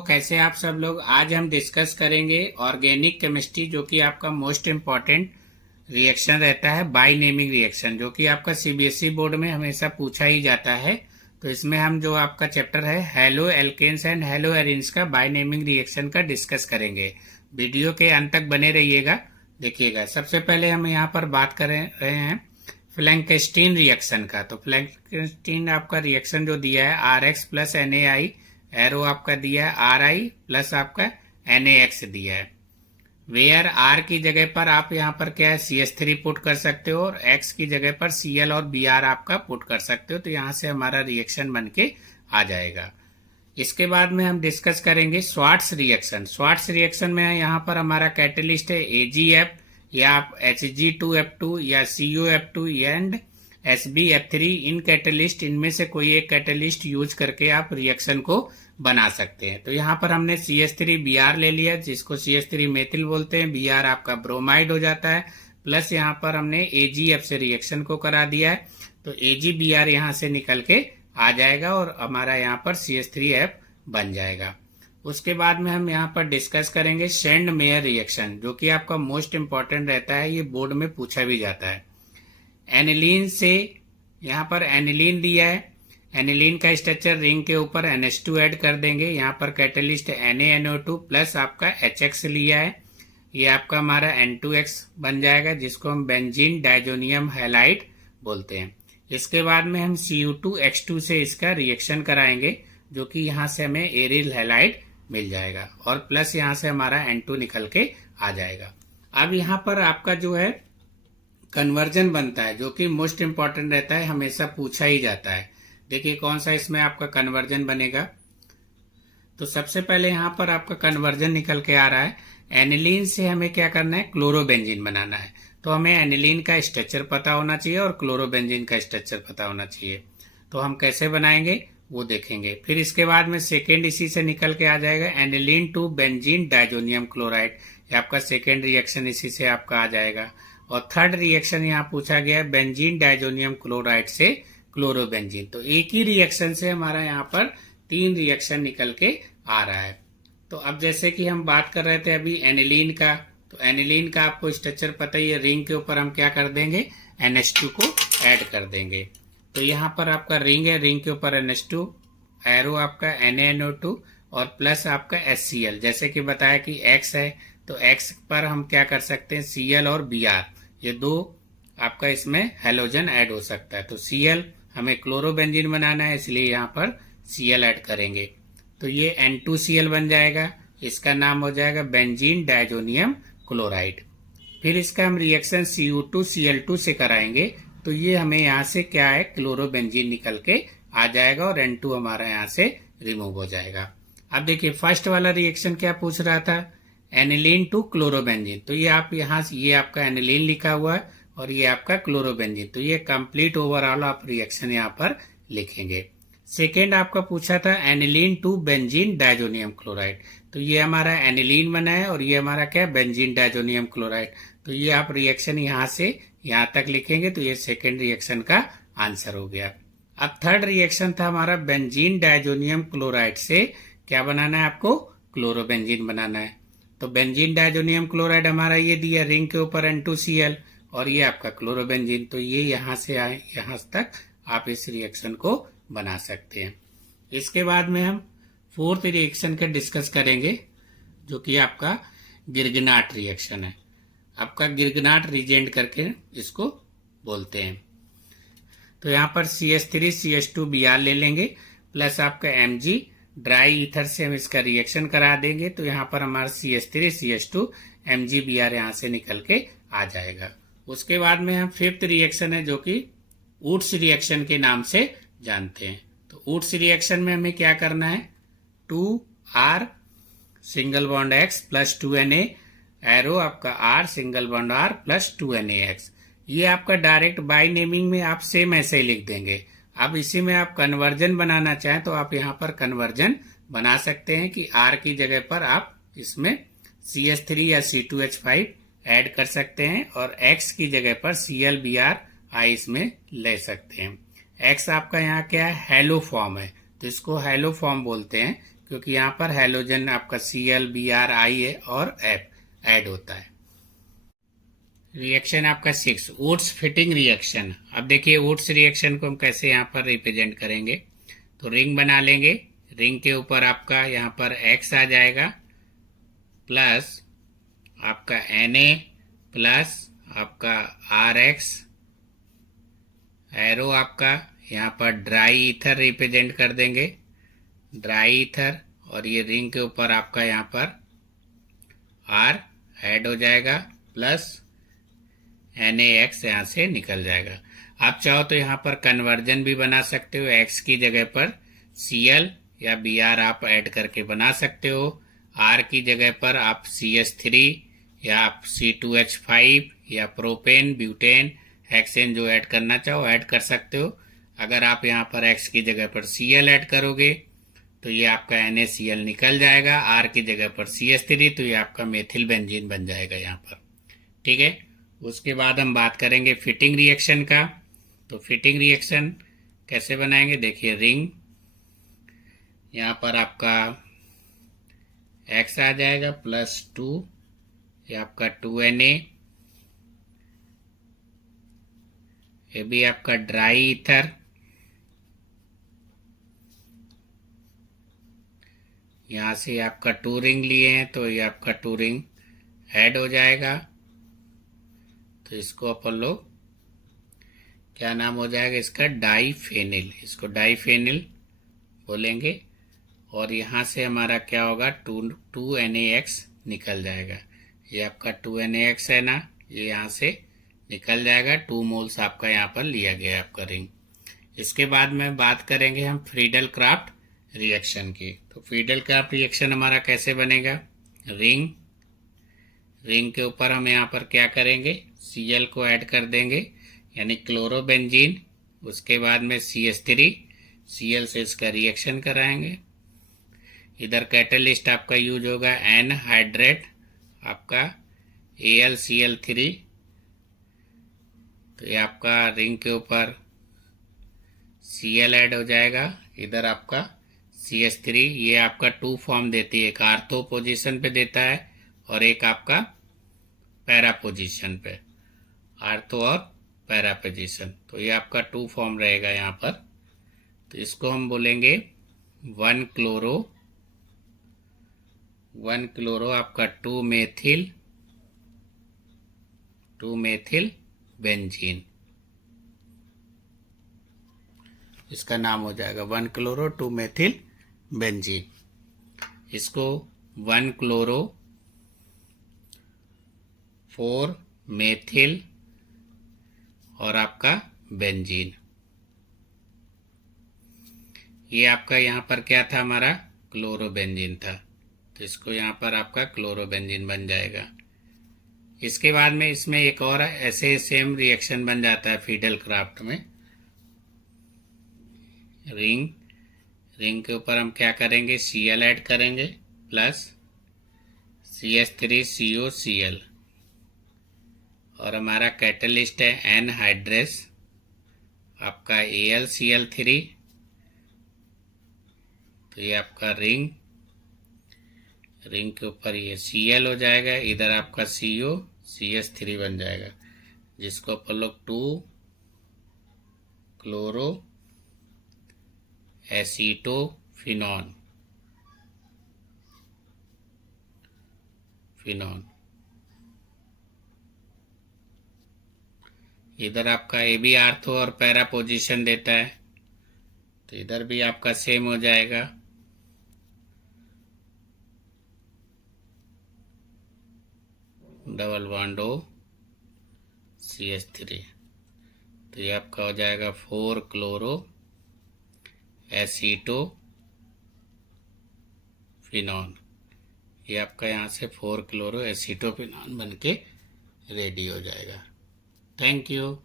कैसे आप सब लोग। आज हम डिस्कस करेंगे ऑर्गेनिक केमिस्ट्री, जो कि आपका मोस्ट इम्पॉर्टेंट रिएक्शन रहता है, बाई नेमिंग रिएक्शन, जो कि आपका सीबीएसई बोर्ड में हमेशा पूछा ही जाता है। तो इसमें हम जो आपका चैप्टर है haloalkanes and haloarenes का बाई नेमिंग रिएक्शन का डिस्कस करेंगे। वीडियो के अंत तक बने रहिएगा, देखिएगा। सबसे पहले हम यहाँ पर बात कर रहे हैं फ्लैंकस्टीन रिएक्शन का। तो फ्लैंकस्टीन आपका रिएक्शन जो दिया है R X plus N A I, arrow आपका दिया है आर आई प्लस आपका एन ए एक्स दिया है। वेयर आर की जगह पर आप यहाँ पर क्या है CH3 पुट कर सकते हो, और एक्स की जगह पर Cl और Br आपका पुट कर सकते हो। तो यहाँ से हमारा रिएक्शन बन के आ जाएगा। इसके बाद में हम डिस्कस करेंगे स्वार्ट्स रिएक्शन। स्वार्ट्स रिएक्शन में यहाँ पर हमारा कैटेलिस्ट है AgF या आप Hg2F2 या CuF2 and SbF3। In catalyst, इनमें से कोई एक कैटेलिस्ट यूज करके आप रिएक्शन को बना सकते हैं। तो यहाँ पर हमने CH3Br ले लिया, जिसको CH3 मेथिल बोलते हैं। Br आपका ब्रोमाइड हो जाता है, प्लस यहाँ पर हमने AgF से रिएक्शन को करा दिया है। तो AgBr यहाँ से निकल के आ जाएगा और हमारा यहाँ पर CH3F बन जाएगा। उसके बाद में हम यहाँ पर डिस्कस करेंगे शेंड मेयर रिएक्शन, जो कि आपका मोस्ट इंपॉर्टेंट रहता है, ये बोर्ड में पूछा भी जाता है। एनिलीन से यहाँ पर एनिलीन दिया है, एनिलीन का स्ट्रक्चर रिंग के ऊपर NH2 ऐड कर देंगे। यहाँ पर कैटेलिस्ट NaNO2 प्लस आपका HX लिया है, ये आपका हमारा N2X बन जाएगा, जिसको हम बेंजीन डाइजोनियम हैलाइड बोलते हैं। इसके बाद में हम Cu2X2 से इसका रिएक्शन कराएंगे, जो कि यहाँ से हमें एरिल हैलाइड मिल जाएगा, और प्लस यहाँ से हमारा N2 निकल के आ जाएगा। अब यहाँ पर आपका जो है कन्वर्जन बनता है, जो कि मोस्ट इंपॉर्टेंट रहता है, हमेशा पूछा ही जाता है। देखिए कौन सा इसमें आपका कन्वर्जन बनेगा। तो सबसे पहले यहाँ पर आपका कन्वर्जन निकल के आ रहा है। एनिलीन से हमें क्या करना है, क्लोरोबेंजीन बनाना है। तो हमें एनिलीन का स्ट्रक्चर पता होना चाहिए और क्लोरोबेंजीन का स्ट्रक्चर पता होना चाहिए। तो हम कैसे बनाएंगे वो देखेंगे। फिर इसके बाद में सेकेंड इसी से निकल के आ जाएगा aniline to benzene diazonium chloride, ये आपका सेकेंड रिएक्शन इसी से आपका आ जाएगा। और थर्ड रिएक्शन यहाँ पूछा गया है बेंजीन डाइजोनियम क्लोराइड से क्लोरोबेंजीन। तो एक ही रिएक्शन से हमारा यहाँ पर 3 रिएक्शन निकल के आ रहा है। तो अब जैसे कि हम बात कर रहे थे अभी एनिलीन का, तो एनिलीन का आपको स्ट्रक्चर पता ही है, रिंग के ऊपर हम क्या कर देंगे, NH2 को ऐड कर देंगे। तो यहाँ पर आपका रिंग है, रिंग के ऊपर NH2, एरो आपका NaNO2 और प्लस आपका HCl। जैसे कि बताया कि X है, तो X पर हम क्या कर सकते हैं, Cl और Br, ये 2 आपका इसमें हैलोजन ऐड हो सकता है। तो Cl हमें क्लोरोबेंजीन बनाना है, इसलिए यहाँ पर Cl ऐड करेंगे। तो ये N2Cl बन जाएगा, इसका नाम हो जाएगा बेंजीन डाइजोनियम क्लोराइड। फिर इसका हम रिएक्शन Cu2Cl2 से कराएंगे, तो ये हमें यहाँ से क्या है, क्लोरोबेंजीन निकल के आ जाएगा और N2 हमारा यहाँ से रिमूव हो जाएगा। अब देखिए फर्स्ट वाला रिएक्शन क्या पूछ रहा था, एनिलीन टू क्लोरोबेंजीन। तो ये आप यहाँ, ये आपका एनिलीन लिखा हुआ है और ये आपका क्लोरोबेंजीन। तो ये कंप्लीट ओवरऑल आप रिएक्शन यहाँ पर लिखेंगे। सेकेंड आपका पूछा था aniline to benzene diazonium chloride. तो ये हमारा एनिलीन बना है और ये हमारा क्या है, बेंजीन डाइजोनियम क्लोराइड। तो ये आप रिएक्शन यहाँ से यहाँ तक लिखेंगे, तो ये सेकेंड रिएक्शन का आंसर हो गया। अब थर्ड रिएक्शन था हमारा बेंजीन डाइजोनियम क्लोराइड से क्या बनाना है, आपको क्लोरोबेंजीन बनाना है। तो बेंजीन डाइजोनियम क्लोराइड हमारा ये दिया, रिंग के ऊपर N2Cl और ये आपका क्लोरोबेंजीन। तो ये यहाँ से आए यहाँ तक आप इस रिएक्शन को बना सकते हैं। इसके बाद में हम फोर्थ रिएक्शन का डिस्कस करेंगे, जो कि आपका गिरगनाट रिएक्शन है। आपका गिरगनाट रिजेंट करके इसको बोलते हैं। तो यहाँ पर CH3CH2Br ले लेंगे, प्लस आपका Mg ड्राई ईथर से हम इसका रिएक्शन करा देंगे। तो यहाँ पर हमारा CH3CH2 MgBr यहाँ से निकल के आ जाएगा। उसके बाद में हम फिफ्थ रिएक्शन है, जो कि वुड्स रिएक्शन के नाम से जानते हैं। तो वुड्स रिएक्शन में हमें क्या करना है, 2R single bond X plus 2Na, arrow आपका R single bond R plus 2NaX। ये आपका डायरेक्ट बाई नेमिंग में आप सेम ऐसे ही लिख देंगे। अब इसी में आप कन्वर्जन बनाना चाहें तो आप यहाँ पर कन्वर्जन बना सकते हैं कि R की जगह पर आप इसमें CH3 या C2H5 ऐड कर सकते हैं और X की जगह पर ClBr इसमें ले सकते हैं। X आपका यहाँ क्या है, हेलो फॉर्म है, तो इसको हेलो फॉर्म बोलते हैं, क्योंकि यहाँ पर हैलोजन आपका Cl Br है और F ऐड होता है। रिएक्शन आपका 6 वुड्स फिटिंग रिएक्शन। अब देखिए वुड्स रिएक्शन को हम कैसे यहाँ पर रिप्रेजेंट करेंगे। तो रिंग बना लेंगे, रिंग के ऊपर आपका यहाँ पर X आ जाएगा प्लस आपका Na प्लस आपका RX, एरो आपका यहाँ पर ड्राई ईथर रिप्रेजेंट कर देंगे, ड्राई ईथर, और ये रिंग के ऊपर आपका यहाँ पर R ऐड हो जाएगा प्लस NaX यहाँ से निकल जाएगा। आप चाहो तो यहाँ पर कन्वर्जन भी बना सकते हो, X की जगह पर Cl या Br आप ऐड करके बना सकते हो, R की जगह पर आप CH3 या आप C2H5 या प्रोपेन, ब्यूटेन, हेक्सेन जो ऐड करना चाहो ऐड कर सकते हो। अगर आप यहाँ पर X की जगह पर Cl ऐड करोगे तो ये आपका NaCl निकल जाएगा, R की जगह पर CH3 तो ये आपका मेथिल बेंजीन बन जाएगा यहाँ पर। ठीक है, उसके बाद हम बात करेंगे फिटिंग रिएक्शन का। तो फिटिंग रिएक्शन कैसे बनाएंगे, देखिए रिंग, यहाँ पर आपका X आ जाएगा प्लस 2, ये आपका 2Na, ये भी आपका ड्राई ईथर, यहाँ से आपका 2 रिंग लिए हैं तो ये आपका 2 रिंग ऐड हो जाएगा। तो इसको अपन लोग क्या नाम हो जाएगा इसका, डाइफेनिल, इसको डाइफेनिल बोलेंगे। और यहाँ से हमारा क्या होगा, 2NaX निकल जाएगा। ये आपका 2NaX है ना, ये यहाँ से निकल जाएगा, 2 मोल्स आपका यहाँ पर लिया गया है आपका रिंग। इसके बाद में बात करेंगे हम फ्रीडल क्राफ्ट रिएक्शन की। तो फ्रीडल क्राफ्ट रिएक्शन हमारा कैसे बनेगा, रिंग, रिंग के ऊपर हम यहाँ पर क्या करेंगे, Cl को ऐड कर देंगे यानी क्लोरोबेंजीन, उसके बाद में CH3, Cl से इसका रिएक्शन कराएंगे। इधर कैटलिस्ट आपका यूज होगा एनहाइड्रेट आपका AlCl3, तो ये आपका रिंग के ऊपर Cl ऐड हो जाएगा, इधर आपका CH3, ये आपका 2 फॉर्म देती है, एक आर्थो पोजीशन पे देता है और एक आपका पैरा पोजीशन पे, आर्थो और पैरा पोजीशन, तो ये आपका 2 फॉर्म रहेगा यहाँ पर। तो इसको हम बोलेंगे 1 क्लोरो आपका 2 मेथिल बेंजीन, इसका नाम हो जाएगा 1 क्लोरो 2 मेथिल बेंजीन। इसको 1 क्लोरो 4 मेथिल और आपका बेंजीन, ये आपका यहाँ पर क्या था, हमारा क्लोरोबेंजीन था, तो इसको यहाँ पर आपका क्लोरोबेंजीन बन जाएगा। इसके बाद में इसमें एक और ऐसे सेम रिएक्शन बन जाता है फ्रीडल क्राफ्ट में। रिंग के ऊपर हम क्या करेंगे, Cl ऐड करेंगे प्लस CH3COCl, और हमारा कैटलिस्ट है एनहाइड्रेस आपका AlCl3, तो ये आपका रिंग के ऊपर ये Cl हो जाएगा, इधर आपका CO CH3 बन जाएगा, जिसको अपन लोग 2 क्लोरो एसीटोफिनॉन इधर आपका AB आर्थो और पैरा पोजीशन देता है, तो इधर भी आपका सेम हो जाएगा। डबल बॉन्ड O CH3, तो ये आपका हो जाएगा 4 क्लोरो एसीटोफिनॉन, ये आपका यहाँ से 4 क्लोरो एसीटोफिनॉन बन के रेडी हो जाएगा। Thank you.